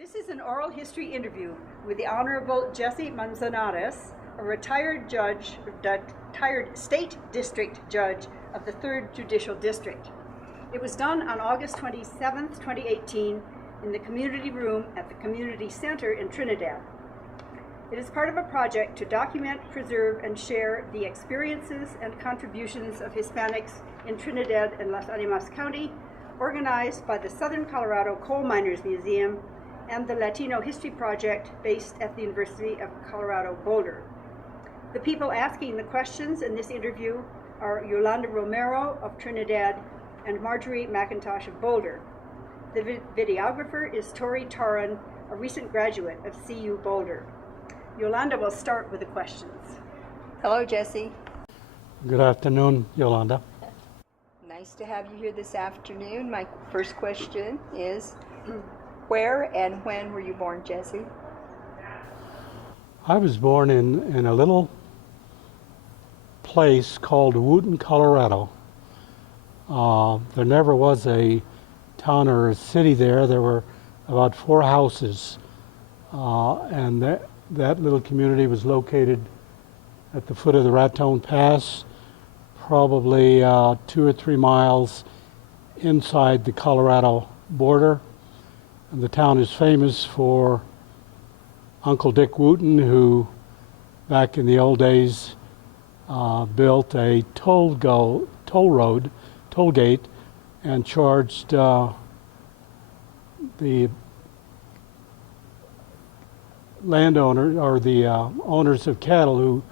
This is an oral history interview with the Honorable Jesse Manzanares, a retired state district judge of the 3rd Judicial District. It was done on August 27th, 2018 in the community room at the Community Center in Trinidad. It is part of a project to document, preserve, and share the experiences and contributions of Hispanics in Trinidad and Las Animas County, organized by the Southern Colorado Coal Miners Museum and the Latino History Project based at the University of Colorado Boulder. The people asking the questions in this interview are Yolanda Romero of Trinidad and Marjorie McIntosh of Boulder. The videographer is Tori Taran, a recent graduate of CU Boulder. Yolanda will start with the questions. Hello, Jesse. Good afternoon, Yolanda. Nice to have you here this afternoon. My first question is, where and when were you born, Jesse? I was born in a little place called Wootton, Colorado. There never was a town or a city there. There were about 4 houses, and that little community was located at the foot of the Raton Pass, probably 2 or 3 miles inside the Colorado border. And the town is famous for Uncle Dick Wooten, who back in the old days built a toll gate, and charged the landowner or the owners of cattle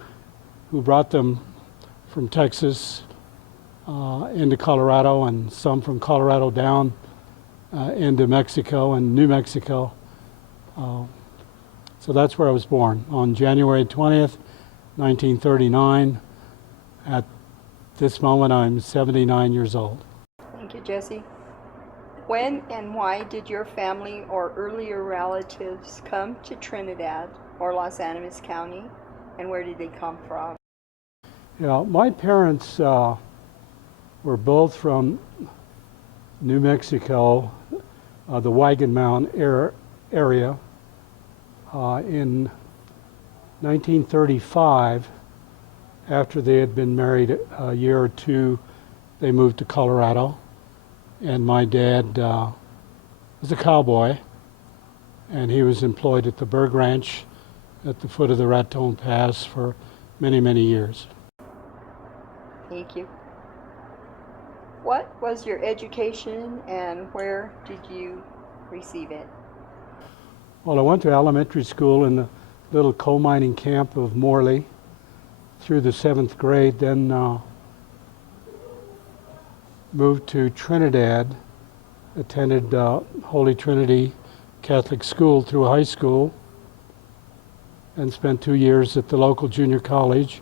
who brought them from Texas into Colorado, and some from Colorado down into Mexico and New Mexico. So that's where I was born, on January 20th, 1939. At this moment, I'm 79 years old. Thank you, Jesse. When and why did your family or earlier relatives come to Trinidad or Las Animas County, and where did they come from? Yeah, my parents were both from New Mexico, the Wagon Mound area. In 1935, after they had been married a year or two, they moved to Colorado, and my dad was a cowboy, and he was employed at the Berg Ranch at the foot of the Raton Pass for many, many years. Thank you. What was your education and where did you receive it? Well, I went to elementary school in the little coal mining camp of Morley through the 7th grade, then moved to Trinidad, attended Holy Trinity Catholic School through high school, and spent 2 years at the local junior college,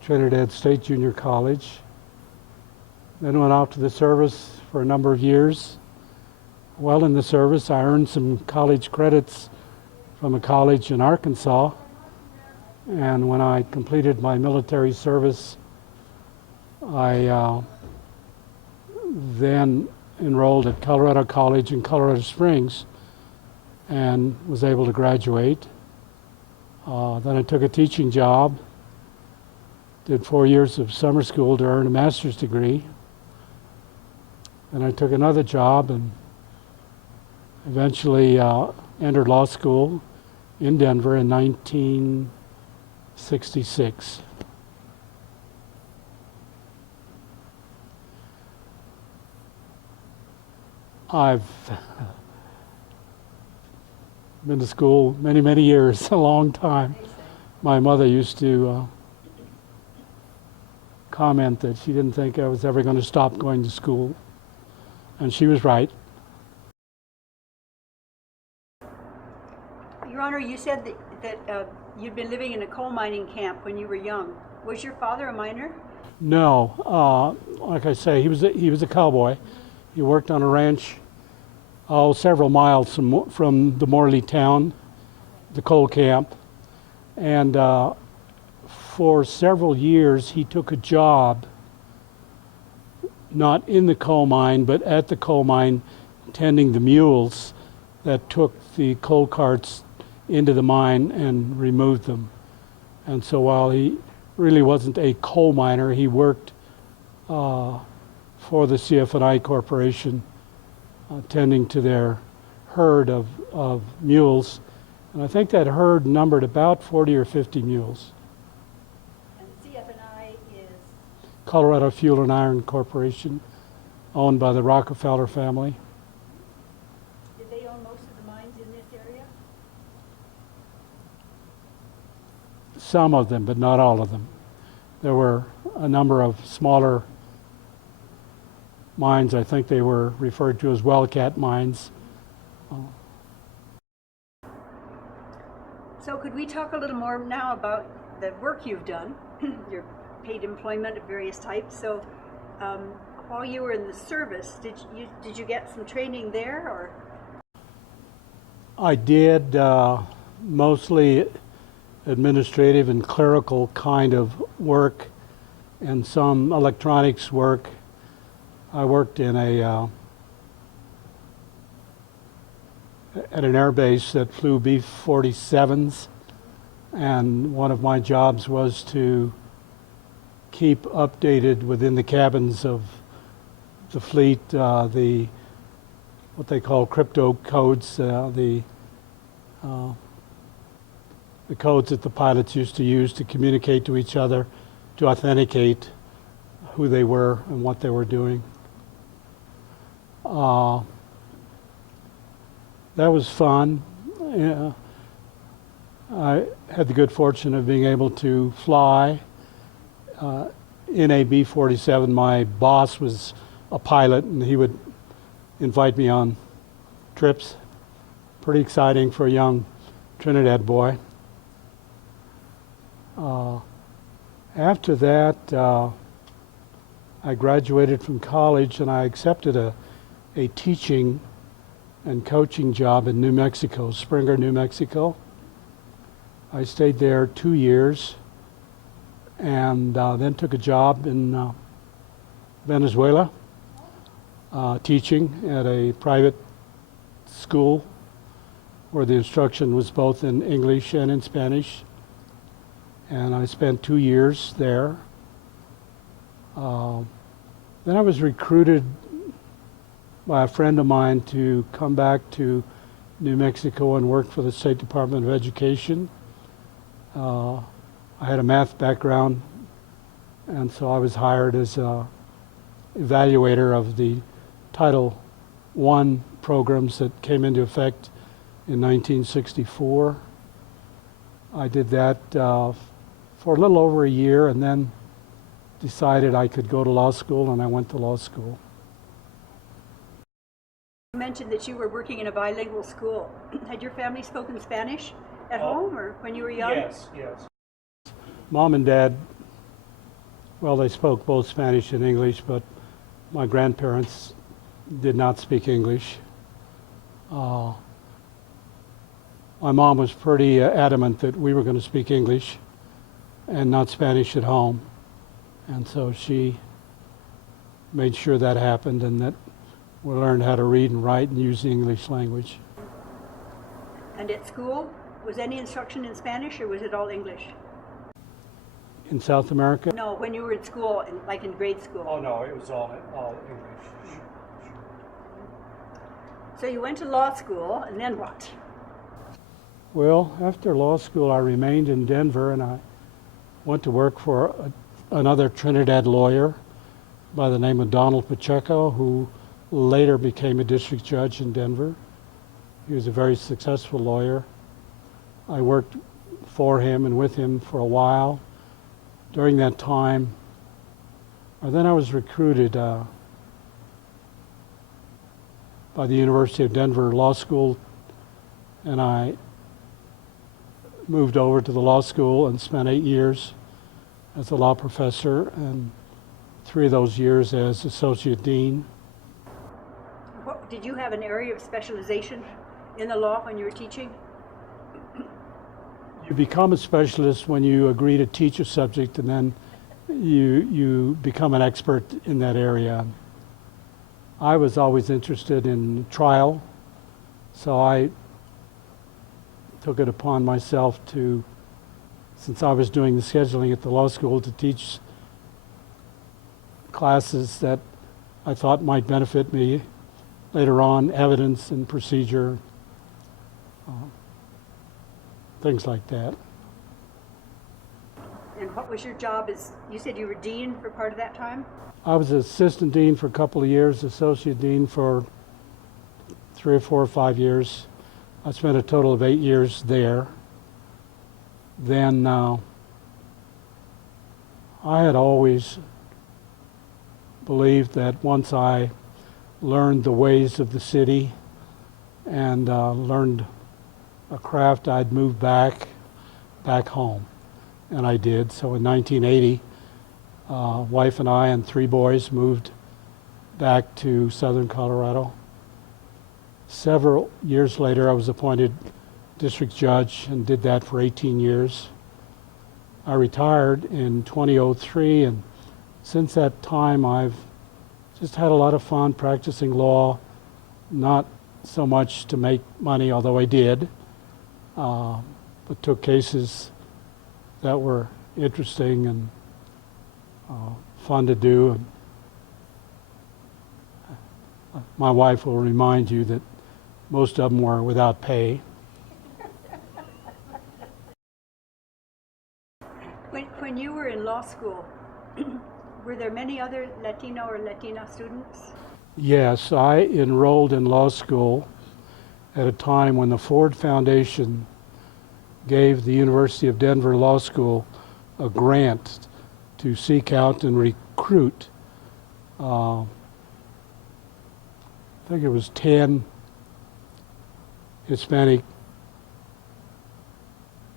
Trinidad State Junior College. Then went out to the service for a number of years. While in the service, I earned some college credits from a college in Arkansas. And when I completed my military service, I then enrolled at Colorado College in Colorado Springs and was able to graduate. Then I took a teaching job, did 4 years of summer school to earn a master's degree. Then I took another job and eventually entered law school in Denver in 1966. I've been to school many, many years, a long time. My mother used to comment that she didn't think I was ever going to stop going to school. And she was right. Your Honor, you said that you'd been living in a coal mining camp when you were young. Was your father a miner? No, like I say, he was a cowboy. He worked on a ranch, several miles from the Morley town, the coal camp, and for several years he took a job, not in the coal mine, but at the coal mine, tending the mules that took the coal carts into the mine and removed them. And so while he really wasn't a coal miner, he worked for the CF&I Corporation, tending to their herd of mules. And I think that herd numbered about 40 or 50 mules. And CF&I is? Colorado Fuel and Iron Corporation, owned by the Rockefeller family. Did they own most of the mines in this area? Some of them, but not all of them. There were a number of smaller mines. I think they were referred to as wildcat mines. So could we talk a little more now about the work you've done, your paid employment of various types? So while you were in the service, did you get some training there, or? I did mostly administrative and clerical kind of work and some electronics work. I worked in at an air base that flew B-47s, and one of my jobs was to keep updated within the cabins of the fleet what they call crypto codes, the codes that the pilots used to use to communicate to each other, to authenticate who they were and what they were doing. That was fun. I had the good fortune of being able to fly in a B-47. My boss was a pilot, and he would invite me on trips. Pretty exciting for a young Trinidad boy. After that, I graduated from college, and I accepted a teaching and coaching job in New Mexico, Springer, New Mexico. I stayed there 2 years, and then took a job in Venezuela, teaching at a private school where the instruction was both in English and in Spanish. And I spent 2 years there. Then I was recruited by a friend of mine to come back to New Mexico and work for the State Department of Education. I had a math background, and so I was hired as an evaluator of the Title I programs that came into effect in 1964. I did that for a little over a year, and then decided I could go to law school, and I went to law school. You mentioned that you were working in a bilingual school. Had your family spoken Spanish at home or when you were young? Yes. Mom and Dad, well, they spoke both Spanish and English, but my grandparents did not speak English. My mom was pretty adamant that we were going to speak English and not Spanish at home. And so she made sure that happened and that we learned how to read and write and use the English language. And at school, was any instruction in Spanish or was it all English? In South America? No, when you were in school, like in grade school. Oh no, it was all English. So you went to law school, and then what? Well, after law school, I remained in Denver, and I went to work for another Trinidad lawyer by the name of Donald Pacheco, who later became a district judge in Denver. He was a very successful lawyer. I worked for him and with him for a while. During that time, then I was recruited by the University of Denver Law School, and I moved over to the law school and spent 8 years as a law professor and 3 of those years as associate dean. Did you have an area of specialization in the law when you were teaching? You become a specialist when you agree to teach a subject, and then you become an expert in that area. I was always interested in trial, so I took it upon myself to, since I was doing the scheduling at the law school, to teach classes that I thought might benefit me later on, evidence and procedure, things like that. And what was your job as, you said you were dean for part of that time? I was assistant dean for a couple of years, associate dean for 3 or 4 or 5 years. I spent a total of 8 years there. Then I had always believed that once I learned the ways of the city and learned a craft, I'd move back home. And I did. So in 1980, wife and I and 3 boys moved back to southern Colorado. Several years later, I was appointed district judge and did that for 18 years. I retired in 2003, and since that time, I've just had a lot of fun practicing law, not so much to make money, although I did, but took cases that were interesting and fun to do. And my wife will remind you that most of them were without pay. When you were in law school, were there many other Latino or Latina students? Yes, I enrolled in law school at a time when the Ford Foundation gave the University of Denver Law School a grant to seek out and recruit, I think it was 10 Hispanic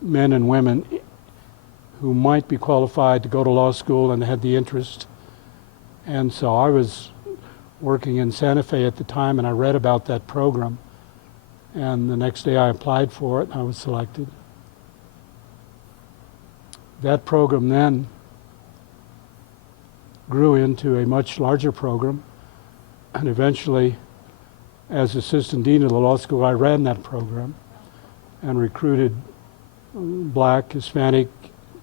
men and women who might be qualified to go to law school and had the interest. And so I was working in Santa Fe at the time, and I read about that program. And the next day I applied for it, and I was selected. That program then grew into a much larger program, and eventually, as assistant dean of the law school, I ran that program and recruited Black, Hispanic,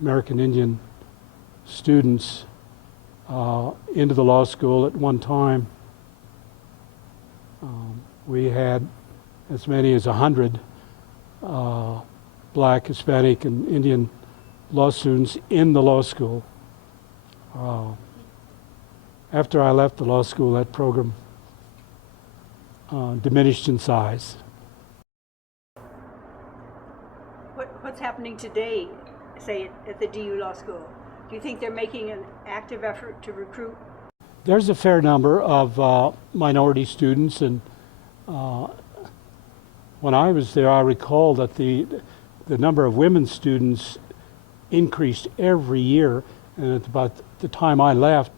American Indian students into the law school. At one time, we had as many as 100 Black, Hispanic, and Indian law students in the law school. After I left the law school, that program diminished in size. What's happening today, say, at the DU Law School? Do you think they're making an active effort to recruit? There's a fair number of minority students, and when I was there, I recall that the number of women students increased every year, and at about the time I left,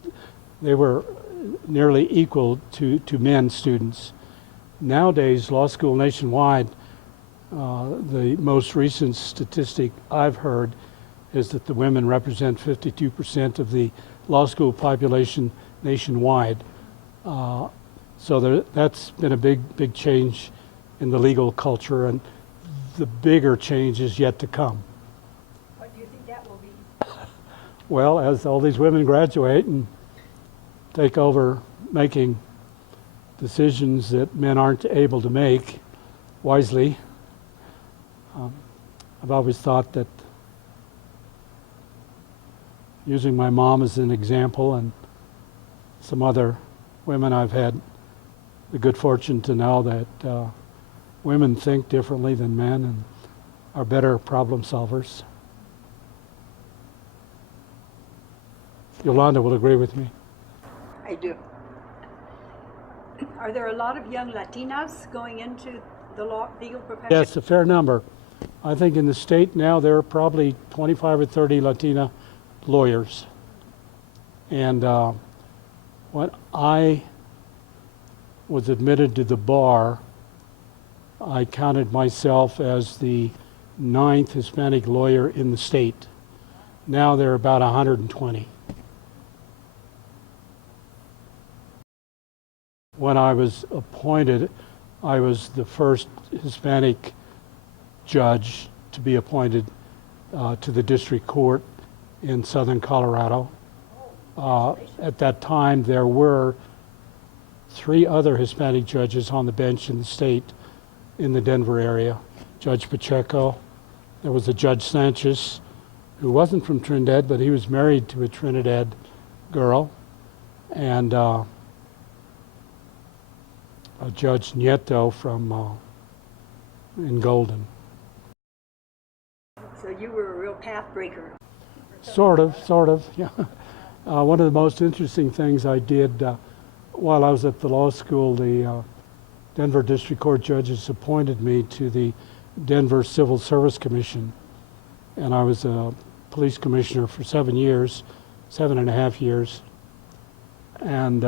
they were nearly equal to men students. Nowadays, law school nationwide, the most recent statistic I've heard is that the women represent 52% of the law school population nationwide. So that's been a big change in the legal culture, and the bigger change is yet to come. What do you think that will be? Well, as all these women graduate and take over making decisions that men aren't able to make wisely, I've always thought that using my mom as an example and some other women I've had the good fortune to know that women think differently than men and are better problem solvers. Yolanda will agree with me. I do. Are there a lot of young Latinas going into the legal profession? Yes, a fair number. I think in the state now there are probably 25 or 30 Latina lawyers. And when I was admitted to the bar, I counted myself as the 9th Hispanic lawyer in the state. Now there are about 120. When I was appointed, I was the first Hispanic judge to be appointed to the district court in southern Colorado. At that time, there were 3 other Hispanic judges on the bench in the state in the Denver area. Judge Pacheco, there was a Judge Sanchez, who wasn't from Trinidad, but he was married to a Trinidad girl, and a Judge Nieto from in Golden. So you were a real path breaker. Sort of, yeah. One of the most interesting things I did while I was at the law school, the Denver District Court judges appointed me to the Denver Civil Service Commission, and I was a police commissioner for 7 years, 7.5 years, and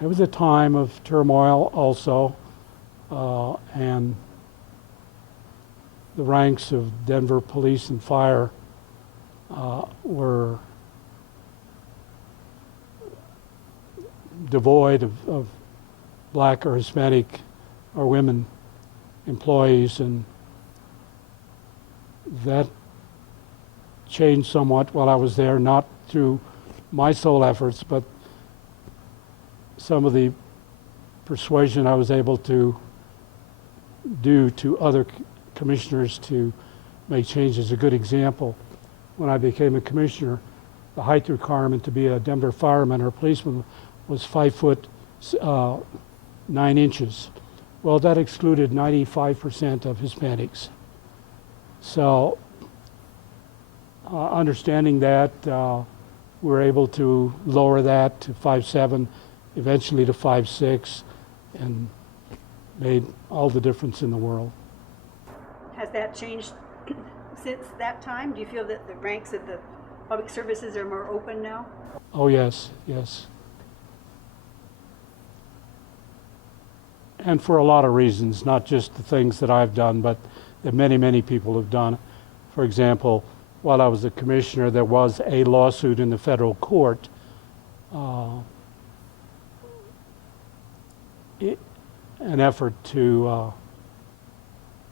it was a time of turmoil also, and the ranks of Denver police and fire were devoid of black or Hispanic or women employees, and that changed somewhat while I was there, not through my sole efforts, but some of the persuasion I was able to do to other commissioners to make changes. A good example, when I became a commissioner, the height requirement to be a Denver fireman or policeman was 5 foot 9 inches. Well, that excluded 95% of Hispanics. So, understanding that, we were able to lower that to 5'7", eventually to 5'6", and made all the difference in the world. Has that changed since that time? Do you feel that the ranks of the public services are more open now? Oh yes, yes. And for a lot of reasons, not just the things that I've done, but that many, many people have done. For example, while I was a commissioner, there was a lawsuit in the federal court an effort to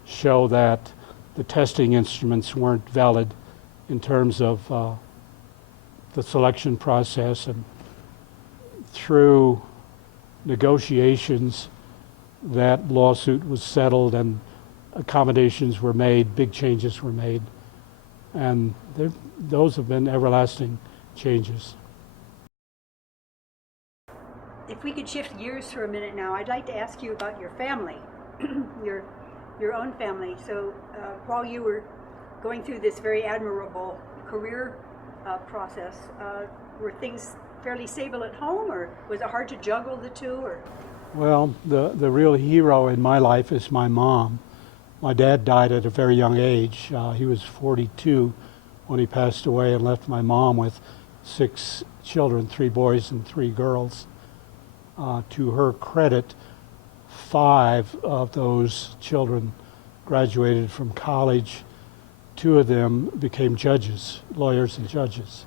show that the testing instruments weren't valid in terms of the selection process, and through negotiations that lawsuit was settled and accommodations were made, big changes were made, and those have been everlasting changes. If we could shift gears for a minute now, I'd like to ask you about your family, your own family. So while you were going through this very admirable career process, were things fairly stable at home, or was it hard to juggle the two? Or? Well, the real hero in my life is my mom. My dad died at a very young age. He was 42 when he passed away, and left my mom with 6 children, 3 boys and 3 girls. To her credit, 5 of those children graduated from college. 2 of them became judges, lawyers and judges.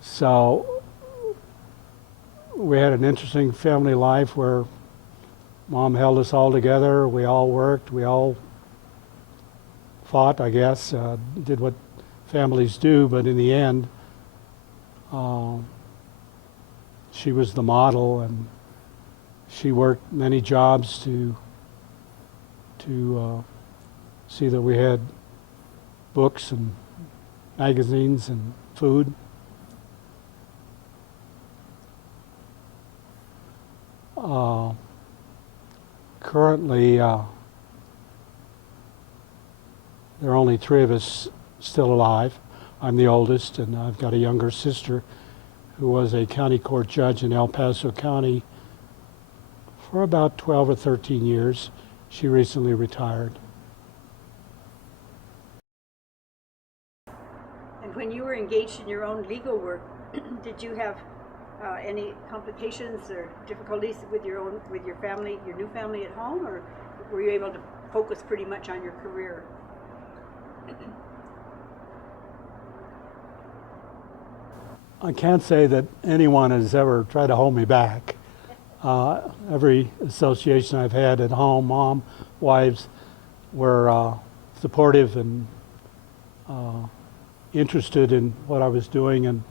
So we had an interesting family life where Mom held us all together. We all worked. We all fought, I guess, did what families do, but in the end, she was the model, and she worked many jobs to see that we had books and magazines and food. Currently, there are only 3 of us still alive. I'm the oldest, and I've got a younger sister who was a county court judge in El Paso County for about 12 or 13 years. She recently retired. And when you were engaged in your own legal work, did you have any complications or difficulties with your family, your new family at home, or were you able to focus pretty much on your career? I can't say that anyone has ever tried to hold me back. Every association I've had at home, mom, wives, were supportive and interested in what I was doing and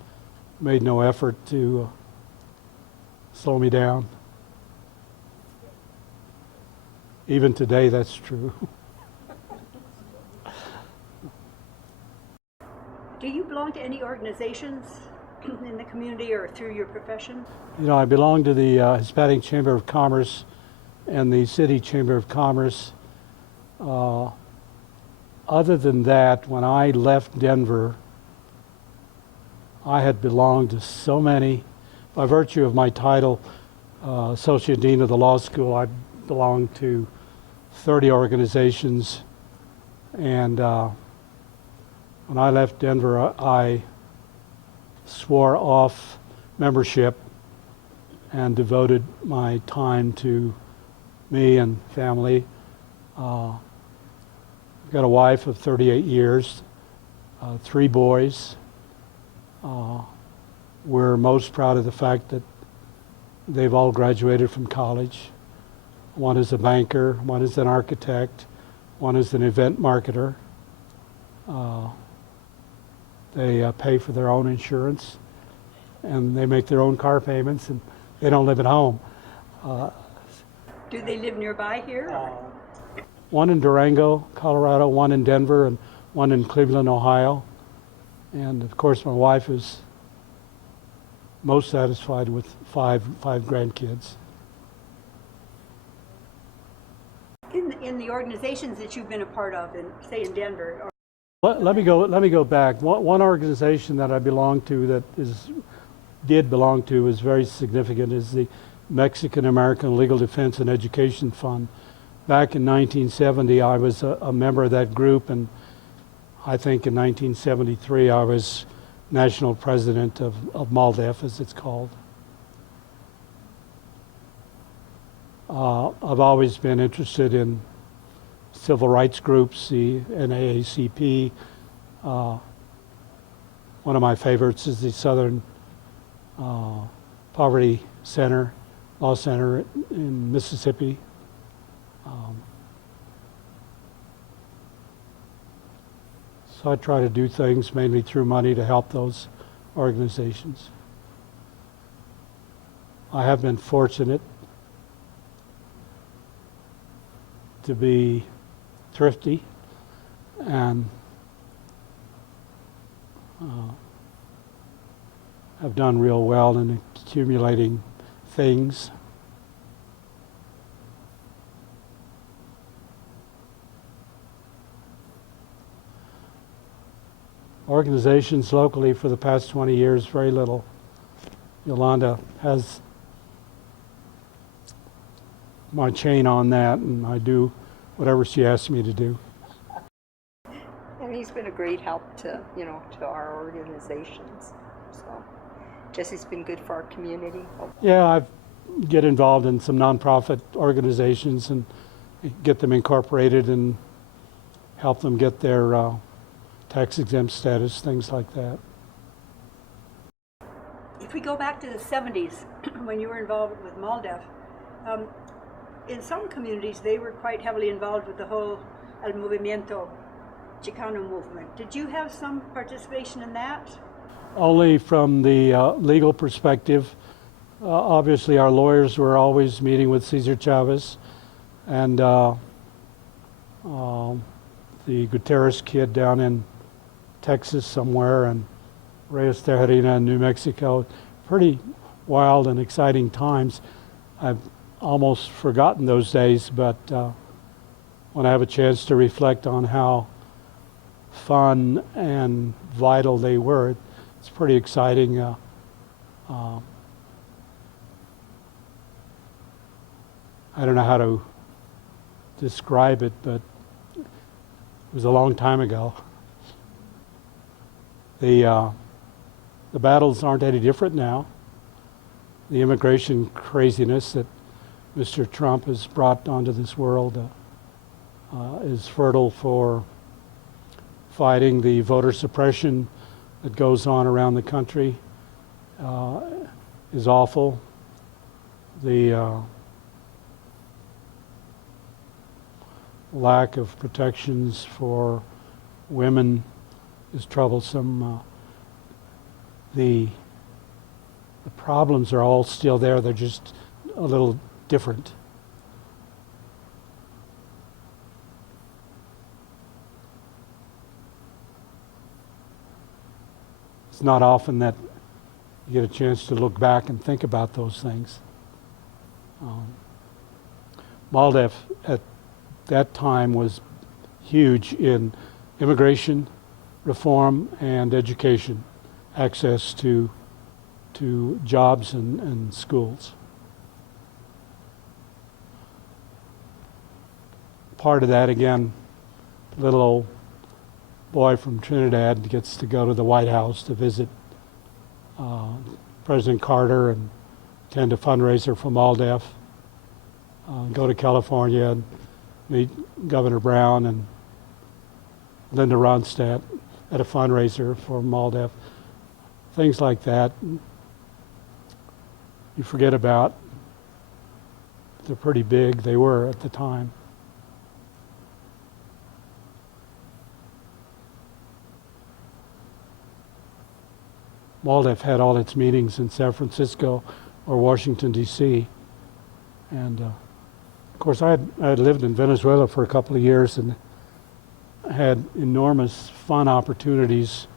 made no effort to slow me down. Even today, that's true. Do you belong to any organizations in the community or through your profession? You know, I belong to the Hispanic Chamber of Commerce and the City Chamber of Commerce. Other than that, when I left Denver, I had belonged to so many. By virtue of my title, Associate Dean of the Law School, I belonged to 30 organizations. And when I left Denver, I swore off membership and devoted my time to me and family. I've got a wife of 38 years, 3 boys. We're most proud of the fact that they've all graduated from college. One is a banker, one is an architect, one is an event marketer. They pay for their own insurance, and they make their own car payments, and they don't live at home. Do they live nearby here? One in Durango, Colorado, one in Denver, and one in Cleveland, Ohio. And of course, my wife is most satisfied with five grandkids. In the organizations that you've been a part of, say in Denver. Let me go back. One organization that I belong to did belong to is very significant is the Mexican American Legal Defense and Education Fund. Back in 1970, I was a member of that group, and I think in 1973 I was national president of MALDEF, as it's called. I've always been interested in civil rights groups, the NAACP. One of my favorites is the Southern Poverty Center, Law Center in Mississippi. So I try to do things mainly through money to help those organizations. I have been fortunate to be thrifty and have done real well in accumulating things. Organizations locally for the past 20 years, very little. Yolanda has my chain on that, and I do whatever she asks me to do. And he's been a great help to our organizations. So Jesse's been good for our community. Yeah, I get involved in some nonprofit organizations and get them incorporated and help them get their tax exempt status, things like that. If we go back to the 70s, when you were involved with MALDEF, in some communities they were quite heavily involved with the whole El Movimiento Chicano movement. Did you have some participation in that? Only from the legal perspective. Obviously our lawyers were always meeting with Cesar Chavez, and the Gutierrez kid down in Texas somewhere, and Reyes Tejerina in New Mexico. Pretty wild and exciting times. I've almost forgotten those days, but when I have a chance to reflect on how fun and vital they were, it's pretty exciting. I don't know how to describe it, but it was a long time ago. The battles aren't any different now. The immigration craziness that Mr. Trump has brought onto this world is fertile for fighting. The voter suppression that goes on around the country is awful. the lack of protections for women is troublesome. The problems are all still there, they're just a little different. It's not often that you get a chance to look back and think about those things. MALDEF at that time was huge in immigration reform and education, access to jobs and schools. Part of that, again, little old boy from Trinidad gets to go to the White House to visit President Carter and attend a fundraiser for MALDEF, go to California and meet Governor Brown and Linda Ronstadt at a fundraiser for MALDEF. Things like that you forget about. They're pretty big. They were at the time. MALDEF had all its meetings in San Francisco or Washington, D.C. And of course, I had lived in Venezuela for a couple of years and had enormous fun opportunities,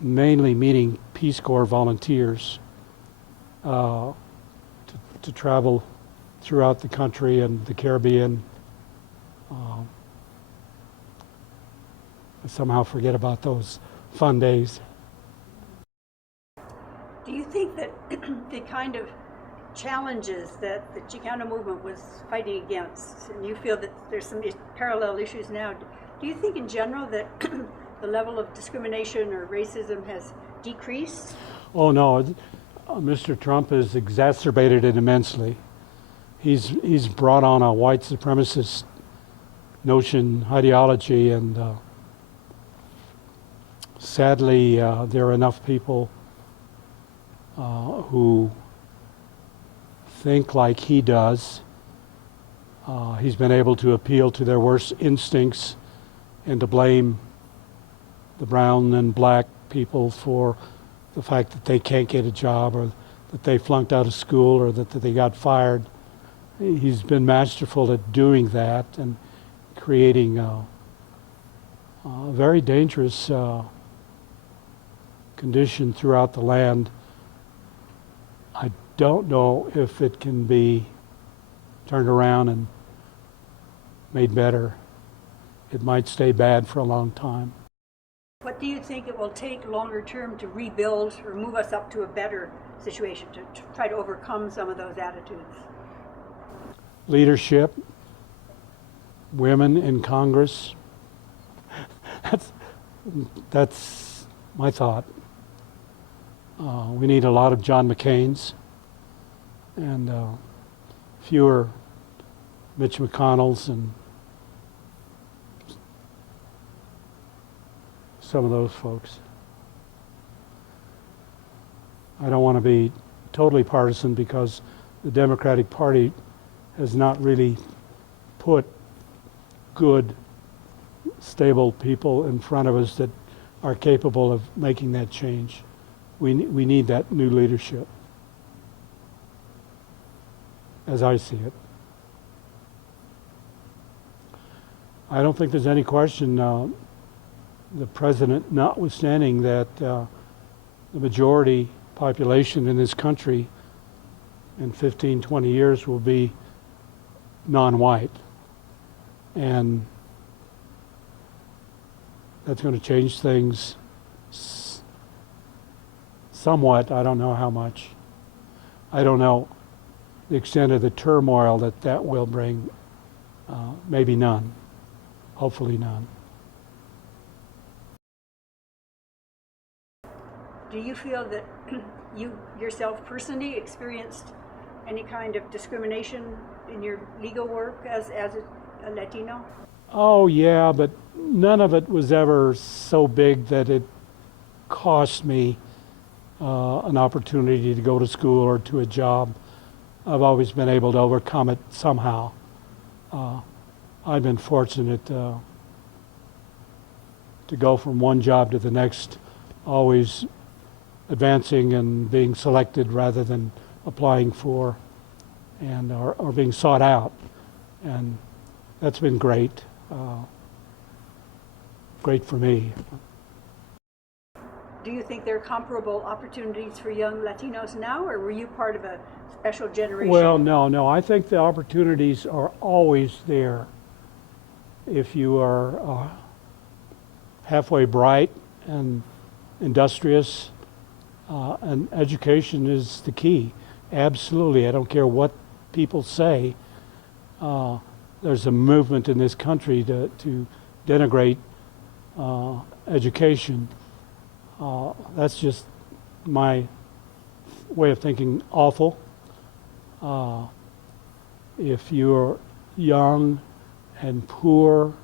mainly meeting Peace Corps volunteers, to travel throughout the country and the Caribbean. I somehow forget about those fun days. Do you think that the kind of challenges that the Chicano movement was fighting against, and you feel that there's some parallel issues now, do you think in general that the level of discrimination or racism has decreased? Oh no, Mr. Trump has exacerbated it immensely. He's brought on a white supremacist notion, ideology, and sadly there are enough people who think like he does. He's been able to appeal to their worst instincts and to blame the brown and black people for the fact that they can't get a job or that they flunked out of school or that they got fired. He's been masterful at doing that and creating a very dangerous condition throughout the land. I don't know if it can be turned around and made better. It might stay bad for a long time. What do you think it will take longer term to rebuild or move us up to a better situation, to try to overcome some of those attitudes? Leadership, women in Congress. That's my thought. We need a lot of John McCains and fewer Mitch McConnells and some of those folks. I don't want to be totally partisan because the Democratic Party has not really put good, stable people in front of us that are capable of making that change. We need that new leadership, as I see it. I don't think there's any question, the president notwithstanding, that the majority population in this country in 15, 20 years will be non-white. And that's going to change things somewhat. I don't know how much. I don't know the extent of the turmoil that will bring. Maybe none. Hopefully none. Do you feel that you yourself personally experienced any kind of discrimination in your legal work as a Latino? Oh yeah, but none of it was ever so big that it cost me an opportunity to go to school or to a job. I've always been able to overcome it somehow. I've been fortunate to go from one job to the next, always advancing and being selected rather than applying for and or being sought out, and that's been great. Great for me. Do you think there are comparable opportunities for young Latinos now, or were you part of a special generation? Well, no. I think the opportunities are always there if you are halfway bright and industrious, and education is the key. Absolutely. I don't care what people say. There's a movement in this country to denigrate education. That's just my way of thinking. Awful. If you're young and poor,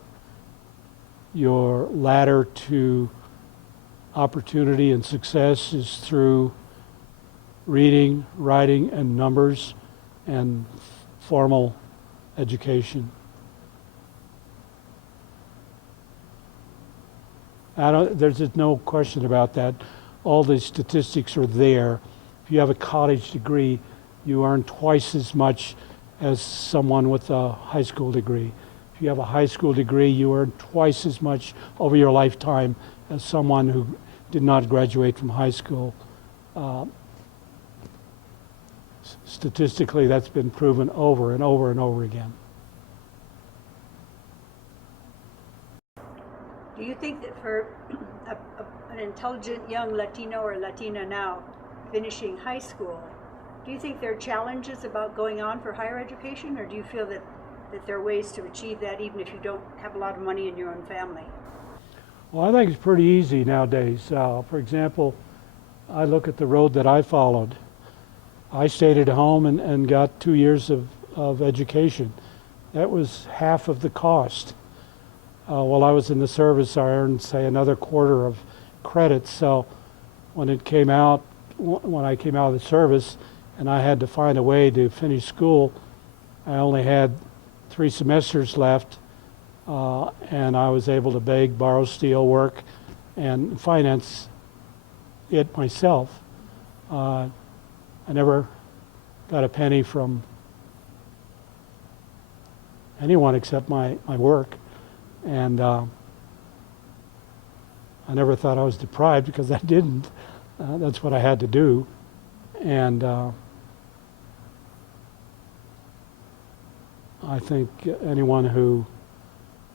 your ladder to opportunity and success is through reading, writing, and numbers and formal education. There's just no question about that. All the statistics are there. If you have a college degree, you earn twice as much as someone with a high school degree. If you have a high school degree, you earn twice as much over your lifetime as someone who did not graduate from high school. Statistically, that's been proven over and over and over again. Do you think that for an intelligent young Latino or Latina now finishing high school, do you think there are challenges about going on for higher education, or do you feel that there are ways to achieve that even if you don't have a lot of money in your own family? Well, I think it's pretty easy nowadays. For example, I look at the road that I followed. I stayed at home and got 2 years of education. That was half of the cost. While I was in the service, I earned, say, another quarter of credits. So when I came out of the service and I had to find a way to finish school, I only had 3 semesters left, and I was able to beg, borrow, steal, work, and finance it myself. I never got a penny from anyone except my work. And I never thought I was deprived, because I didn't. That's what I had to do. And I think anyone who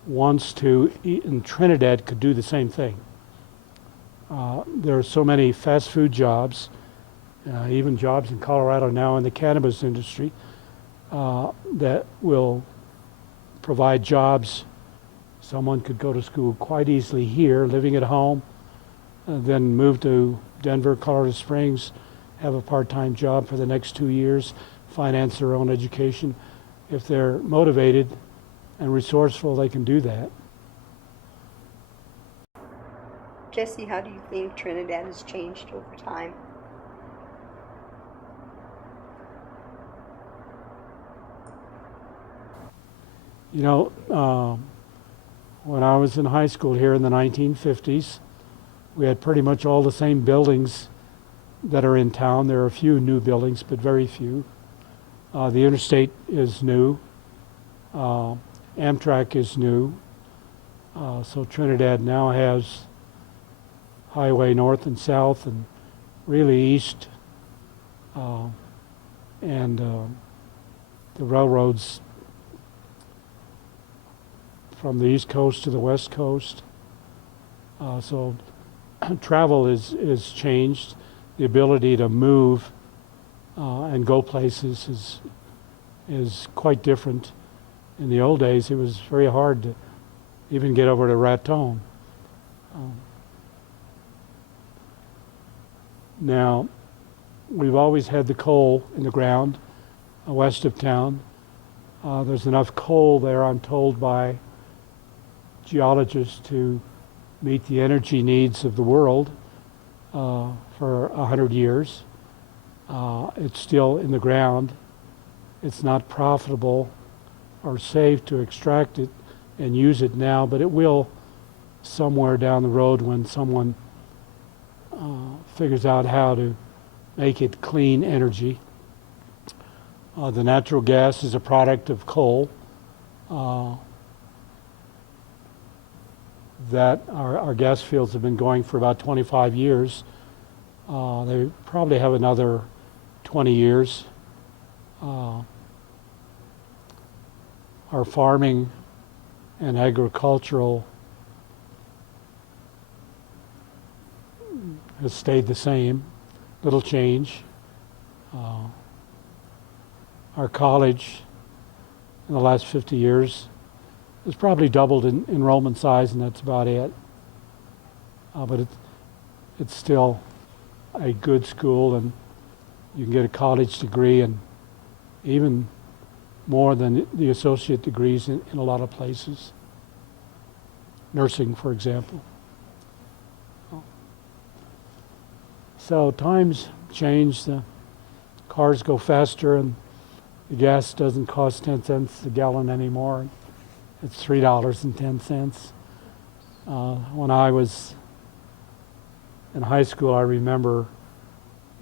wants to eat in Trinidad could do the same thing. There are so many fast food jobs, even jobs in Colorado now in the cannabis industry, that will provide jobs. Someone could go to school quite easily here, living at home, then move to Denver, Colorado Springs, have a part-time job for the next 2 years, finance their own education. If they're motivated and resourceful, they can do that. Jesse, how do you think Trinidad has changed over time? You know, when I was in high school here in the 1950s, we had pretty much all the same buildings that are in town. There are a few new buildings, but very few. The interstate is new. Amtrak is new. So Trinidad now has highway north and south and really east. And the railroads from the east coast to the west coast. So travel is changed. The ability to move and go places is quite different. In the old days, it was very hard to even get over to Raton. Now, we've always had the coal in the ground west of town. There's enough coal there, I'm told by geologists, to meet the energy needs of the world for 100 years. It's still in the ground. it's not profitable or safe to extract it and use it now, but it will somewhere down the road when someone figures out how to make it clean energy. The natural gas is a product of coal that our gas fields have been going for about 25 years. They probably have another 20 years. Our farming and agricultural has stayed the same, little change. Our college in the last 50 years has probably doubled in enrollment size, and that's about it. But it's still a good school, and you can get a college degree and even more than the associate degrees in a lot of places. Nursing, for example. So times change, the cars go faster, and the gas doesn't cost 10 cents a gallon anymore. It's $3.10. When I was in high school, I remember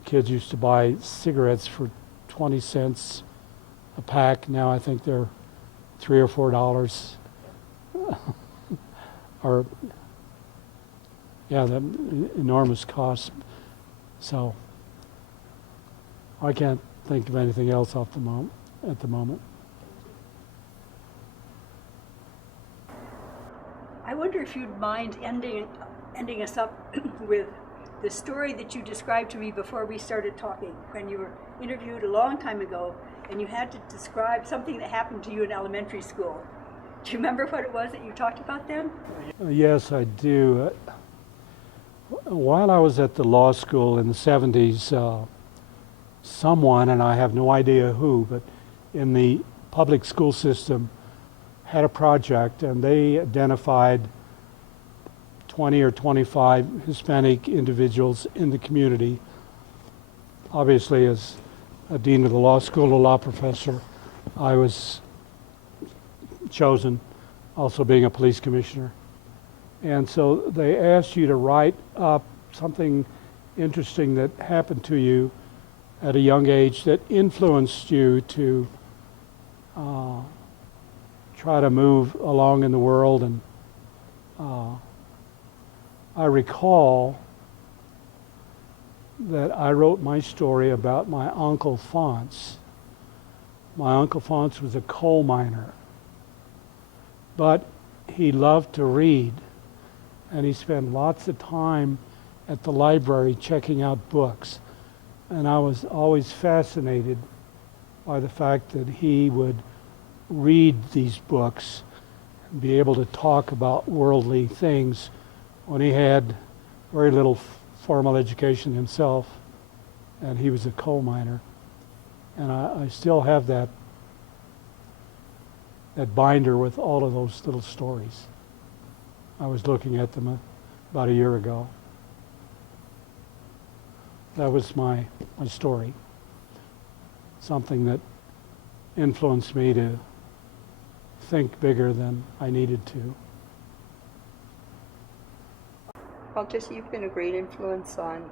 kids used to buy cigarettes for 20 cents a pack. Now I think they're $3 or $4. Or, yeah, the enormous cost. So I can't think of anything else at the moment. I wonder if you'd mind ending us up with the story that you described to me before we started talking, when you were interviewed a long time ago and you had to describe something that happened to you in elementary school. Do you remember what it was that you talked about then? Yes, I do. While I was at the law school in the 70s, someone, and I have no idea who, but in the public school system had a project, and they identified 20 or 25 Hispanic individuals in the community. Obviously, as a dean of the law school, a law professor, I was chosen, also being a police commissioner. And so they asked you to write up something interesting that happened to you at a young age that influenced you to try to move along in the world. And I recall that I wrote my story about my Uncle Fonce. My Uncle Fonce was a coal miner, but he loved to read, and he spent lots of time at the library checking out books. And I was always fascinated by the fact that he would read these books and be able to talk about worldly things when he had very little formal education himself, and he was a coal miner. And I still have that binder with all of those little stories. I was looking at them about a year ago. That was my story. Something that influenced me to think bigger than I needed to. Well, Jesse, you've been a great influence on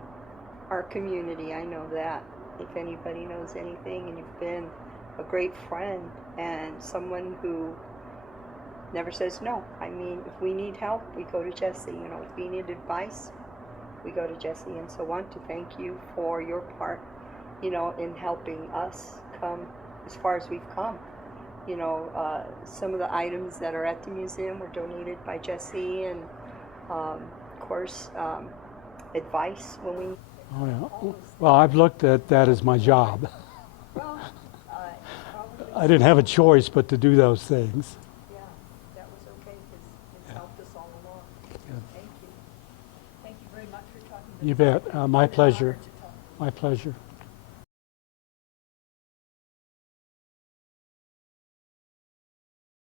our community. I know that. If anybody knows anything, and you've been a great friend and someone who never says no. I mean, if we need help, we go to Jesse. You know, if we need advice, we go to Jesse. And so I want to thank you for your part, you know, in helping us come as far as we've come. You know, some of the items that are at the museum were donated by Jesse, and of course, advice when we... Oh, yeah. Well, I've looked at that as my job. Well, I didn't have a choice but to do those things. yeah, that was okay because it's helped us all along. Yeah. Thank you. Thank you very much for talking to us. You bet. My It's been an honor pleasure. to talk. My pleasure.